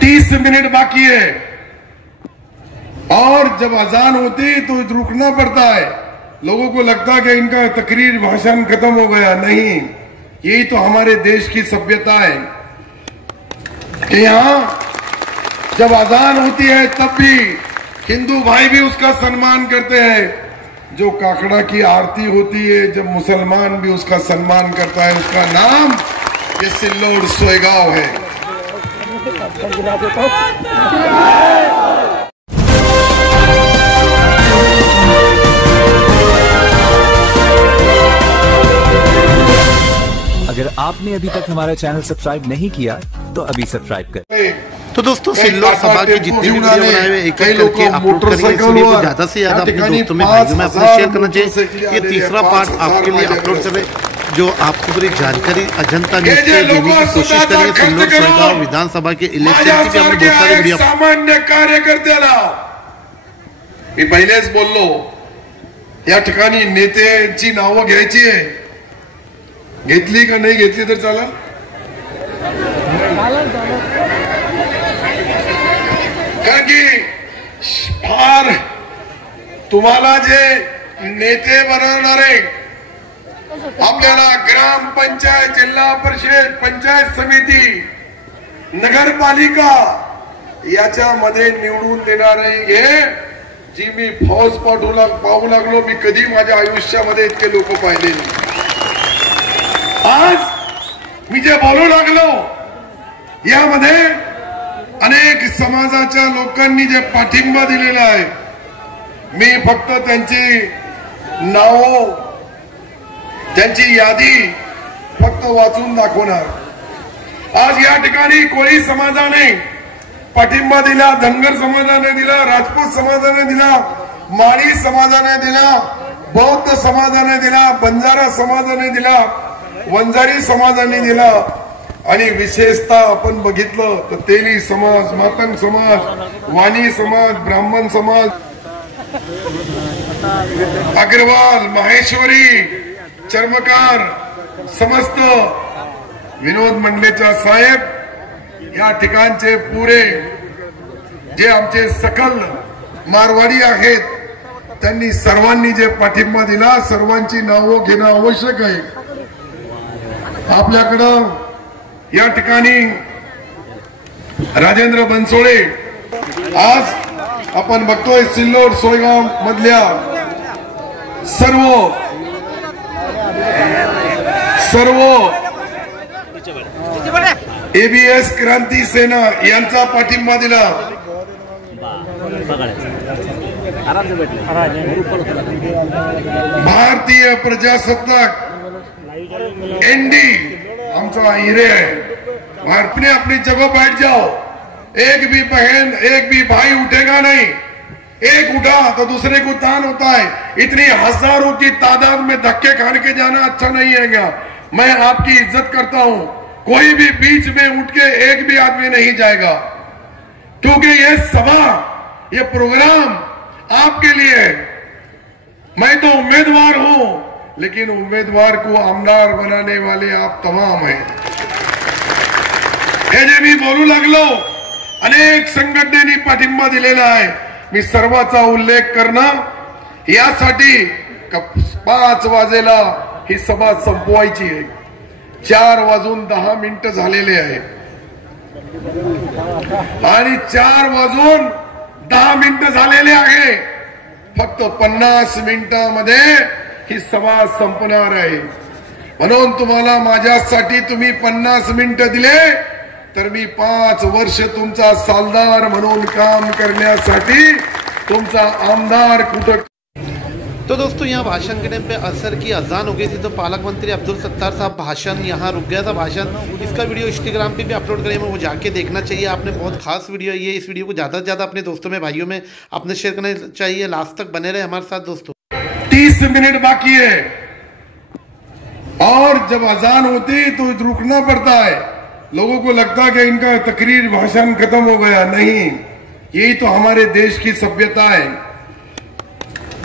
30 minute बाकी है और जब अजान होती तो रुकना पड़ता है। लोगों को लगता है कि इनका तकरीर भाषण खत्म हो गया। नहीं, यही तो हमारे देश की सभ्यता है कि यहाँ जब अजान होती है तब भी हिंदू भाई भी उसका सम्मान करते हैं। जो काकड़ा की आरती होती है जब मुसलमान भी उसका सम्मान करता है। उसका नाम ये सिल्लोड सोयगांव है। अगर आपने अभी तक हमारा चैनल सब्सक्राइब नहीं किया तो अभी सब्सक्राइब करें। तो दोस्तों सिल्लोड सभा की जितनी वीडियो बनाए हुए एक एक करके अपलोड करेंगे। इस वीडियो को ज्यादा से ज्यादा अपने दोस्तों में भाइयों में अपने शेयर करना चाहिए। ये तीसरा पार्ट आपके लिए अपलोड कर रहे जो आपको पूरी जानकारी अजंता न्यूज से देने की कोशिश करेंगे। सिल्लोड सोयगांव विधानसभा के इलेक्शन की हमने बहुत सारी वीडियो सामान्य कार्यकर्त्याला मी पहिलेच बोललो या ठिकाणी नेत्यांची नावं घ्यायची आहे। घेतली का नाही घेतली तर चालेल। कारण की फार तुम्हाला जे नेते बनवणारे आपल्याला ग्रामपंचायत, जिल्हा परिषद, पंचायत समिती, नगरपालिका याच्यामध्ये निवडून देणारे हे जी मी फौज पाहू लागलो। मी कधी माझ्या आयुष्यामध्ये इतके लोक पाहिले नाही। आज मी जे बोलू लागलो यामध्ये अनेक समाजाच्या लोकांनी जे पाठिंबा दिलेला आहे। मी फक्त त्यांची नाव, त्यांची यादी फक्त वाचून दाखवणार। आज या ठिकाणी कोळी समाजाने पाठिंबा दिला, धनगर समाजाने दिला, राजपूत समाजाने दिला, माळी समाजाने दिला, बौद्ध समाजाने दिला, बंजारा समाजाने दिला, वंजारी समाजाने दिला आणि विशेषतः आपण बघितलं तर तेली समाज, मातंग समाज, वाणी समाज, ब्राह्मण समाज, अग्रवाल, माहेश्वरी, चर्मकार, समस्त विनोद मंडलेचा साहेब या ठिकाणचे पुरे जे आमचे सकल मारवाडी आहेत त्यांनी सर्वांनी जे पाठिंबा दिला सर्वांची नावं घेणं आवश्यक आहे। आपल्याकडं या ठिकाणी राजेंद्र बनसोडे आज आपण बघतोय सिल्लोड सोयगांव मधल्या सर्व एबीएस क्रांती सेना यांचा पाठिंबा दिला। भारतीय प्रजासत्ताक एनडी हमसा हिरे है। अपने अपनी जगह बैठ जाओ। एक भी बहन, एक भी भाई उठेगा नहीं। एक उठा तो दूसरे को तान होता है। इतनी हजारों की तादाद में धक्के खाने के जाना अच्छा नहीं है। मैं आपकी इज्जत करता हूं। कोई भी बीच में उठ के एक भी आदमी नहीं जाएगा क्योंकि ये सभा, ये प्रोग्राम आपके लिए है। मैं तो उम्मीदवार हूं लेकिन उम्मीदवार को आमदार बनाने वाले आप तमाम हैं। हे जे मी बोलू लागलो अनेक संघटनेनी पाठिंबा दिलेला आहे। मी सर्वाचा उल्लेख करणं यासाठी 5 वाजेला ही सभा संपवायची आहे। 4 वाजून 10 मिनिटं झालेले आहे आणि 4 वाजून 10 मिनिटं झालेले आहे। फक्त 50 मिनिटांमध्ये ही सभा संपणार आहे। म्हणून तुम्हाला माझ्यासाठी तुम्ही 50 मिनिटं दिले तर मी 5 वर्ष तुमचा सालदार म्हणून काम करण्यासाठी तुमचा आमदार कुठं। तो दोस्तों यहाँ भाषण के टाइम पे असर की अजान हो गई थी तो पालक मंत्री अब्दुल सत्तार साहब भाषण यहाँ रुक गया था भाषण। इसका वीडियो इंस्टाग्राम पे भी अपलोड करेंगे, वो जाके देखना चाहिए। आपने बहुत खास वीडियो है ये। इस वीडियो को ज़्यादा से ज़्यादा अपने दोस्तों में, भाइयों में आपने शेयर करना चाहिए। लास्ट तक बने रहे हमारे साथ दोस्तों। 30 मिनट बाकी है और जब अजान होती तो रुकना पड़ता है। लोगों को लगता है कि इनका तकरीर भाषण खत्म हो गया। नहीं, यही तो हमारे देश की सभ्यता है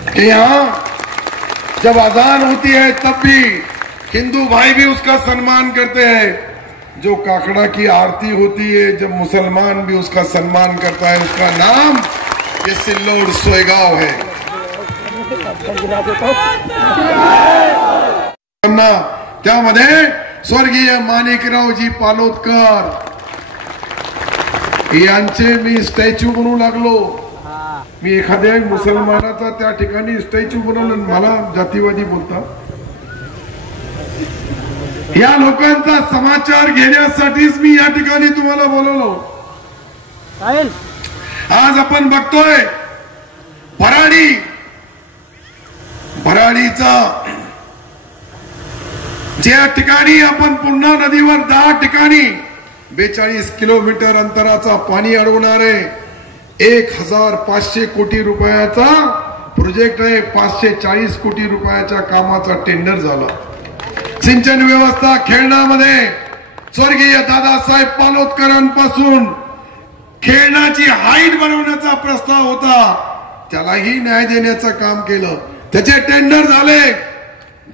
कि यहाँ जब अजान होती है तब भी हिंदू भाई भी उसका सम्मान करते हैं। जो काकड़ा की आरती होती है, जब मुसलमान भी उसका सम्मान करता है, उसका नाम ये सिल्लोड सोयगाव है। त्यामध्ये स्वर्गीय माणिकरावजी पालोदकर यांचे मी स्टॅच्यू बनवू लागलो। मी एखाद्या मुसलमानाचा त्या ठिकाणी स्टॅच्यू बनवलं, मला जातीवादी बोलता। या लोकांचा समाचार घेण्यासाठीच मी या ठिकाणी तुम्हाला बोलवलो। आज आपण बघतोय भराडीचा ज्या ठिकाणी आपण पूर्णा नदीवर 10 ठिकाणी 42 किलोमीटर अंतराचा पाणी अडवणारे 1500 कोटी रुपयाचा प्रोजेक्ट आहे। 540 कोटी रुपयाच्या कामाचा टेंडर झाला। सिंचन व्यवस्था खेळण्यामध्ये स्वर्गीय दादासाहेब पालोदकरांपासून खेळण्याची हाईट बनवण्याचा प्रस्ताव होता, त्यालाही न्याय देण्याचं काम केलं। त्याचे टेंडर झाले।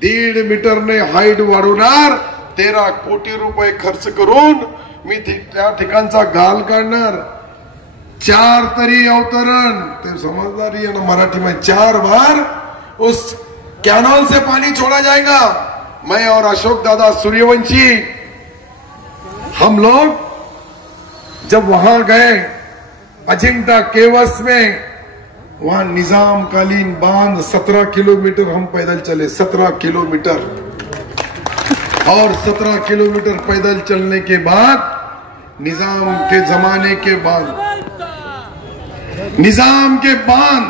1.5 मीटरने हाईट वाढवणार, 13 कोटी रुपये खर्च करून मी त्या ठिकाणचा गाल काढणार। 4 तरी अवतरण, ते समझदारी है ना मराठी में, 4 बार उस कैनाल से पानी छोड़ा जाएगा। मैं और अशोक दादा सूर्यवंशी हम लोग जब वहां गए अजिंठा केवस में, वहां निजाम कालीन बांध 17 किलोमीटर हम पैदल चले, 17 किलोमीटर। और 17 किलोमीटर पैदल चलने के बाद निजाम के जमाने के बाद निजाम के बांध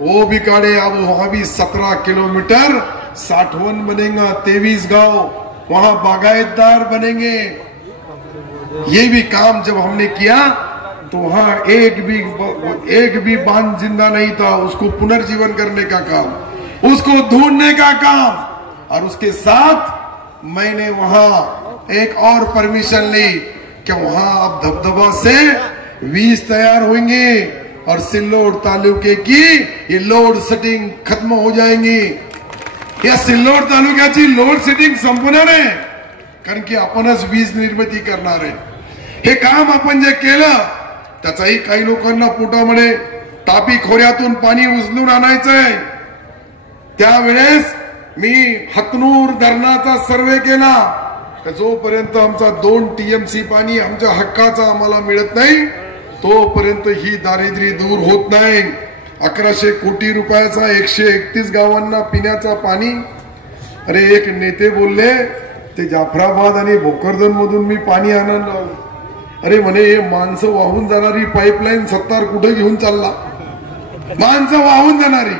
वो भी काढ़े। अब वहां भी 17 किलोमीटर 60 बनेगा, 23 गांव वहां बागायतदार बनेंगे। ये भी काम जब हमने किया तो वहां एक भी बांध जिंदा नहीं था, उसको पुनर्जीवन करने का काम, उसको ढूंढने का काम। और उसके साथ मैंने वहां एक और परमिशन ली कि वहां अब धबधबा से 20 तैयार होंगे और सिल्लोड तालुके की ये लोड सेटिंग खत्म हो जाएंगी। या सिल्लोड तालुक्याची लोड सेटिंग संपणार आहे, कारण की आपणच वीज निर्मिती करणार आहे। हे काम आपण जे केलं त्याचाही काही लोकांना पोटामध्ये तापी खोऱ्यातून पाणी उचलून आणायचंय। त्यावेळेस मी हतनूर धरणाचा सर्वे केला, जोपर्यंत आमचा 2 TMC पाणी आमच्या हक्काचा आम्हाला मिळत नाही तोपर्यंत ही दारिद्र्य दूर होत नाही। 1100 कोटी रुपयाचा 131 गावांना पिण्याचा पाणी। अरे एक नेते बोलले ते जाफराबाद आणि भोकरदन मधून मी पाणी आणलं। अरे म्हणे हे माणसं वाहून जाणारी पाईपलाईन 70 कुठे घेऊन चालला, माणसं वाहून जाणारी।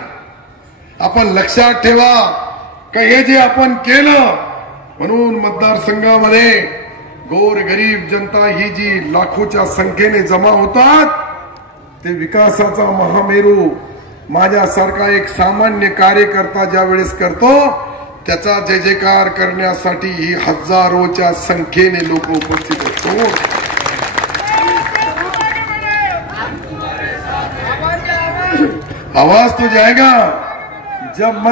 आपण लक्षात ठेवा का हे जे आपण केलं, म्हणून मतदारसंघामध्ये गोर गरीब जनता ही जी लाखोच्या संख्येने जमा होतात, ते विकासाचा महामेरू माझ्यासारखा एक सामान्य कार्यकर्ता ज्या वेळेस करतो त्याचा जय जयकार करण्यासाठी ही हजारोच्या संख्येने लोक उपस्थित असतो। आवाज तो जाएगा जब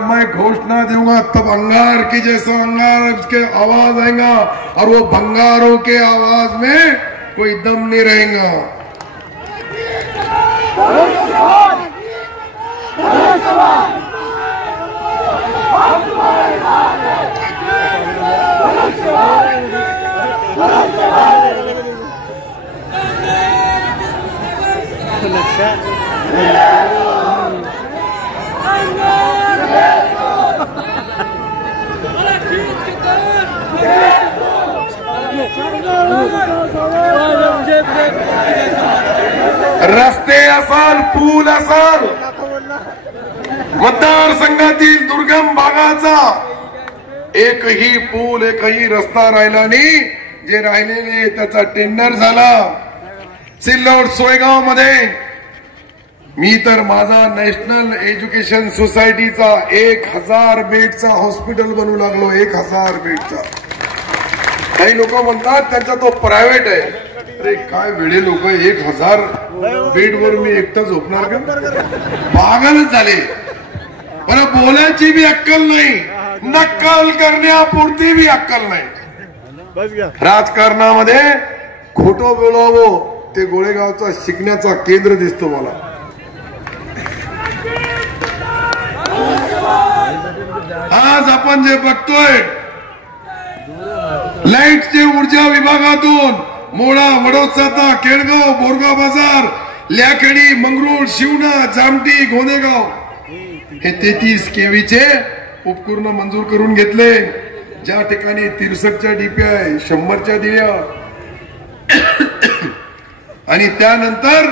मैं घोषणा दूंगा, तब अंगार के जैसा अंगार के आवाज आएगा और वो भंगारों के आवाज में कोई दम नहीं रहेगा। रस्ते असाल, पूल असाल, मतदारसंघातील दुर्गम भागाचा एकही पूल एकही रस्ता राहिला नाही। जे राहिलेले त्याचा टेंडर झाला। सिल्लोड सोयगाव मध्ये मी तर माझा नॅशनल एज्युकेशन सोसायटीचा 1000 बेडचा हॉस्पिटल बनवू लागलो। 1000 बेडचा। काही लोक म्हणतात त्यांचा तो प्रायव्हेट आहे। अरे काय वेळे लोक, 1000 बेडवर मी एकटा झोपणार का? पागलच झाले। पण बोलायची बी अक्कल नाही, नक्कल करण्यापुरती बी अक्कल नाही। राजकारणामध्ये खोटं बोलावं ते गोळेगावचा शिकण्याचा केंद्र दिसतो मला. आज आपण जे बघतोय लाईटचे ऊर्जा विभागातून मोळा, वडोदसाता, केळगाव, बोरगाव बाजार, ल्याखेडी, मंगरूळ, शिवना, जामठी, गोंदेगाव हे 33 केवीचे उपकरण मंजूर करून घेतले. ज्या ठिकाणी 63च्या डीपीआय, 100च्या दिल्या आणि त्यानंतर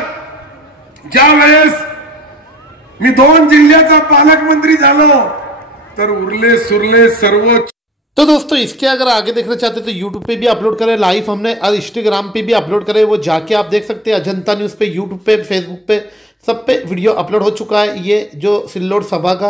ज्या वेळेस मी 2 जिल्ह्याचा पालकमंत्री झालो तर उरले सुरले सर्व. तो दोस्तों इसके अगर आगे देखना चाहते तो यूट्यूब पे भी अपलोड करें लाइव हमने और इंस्टाग्राम पे भी अपलोड करें, वो जाके आप देख सकते हैं. अजंता न्यूज़ पे, यूट्यूब पे, फेसबुक पे, सब पे वीडियो अपलोड हो चुका है. ये जो सिल्लोड सभा का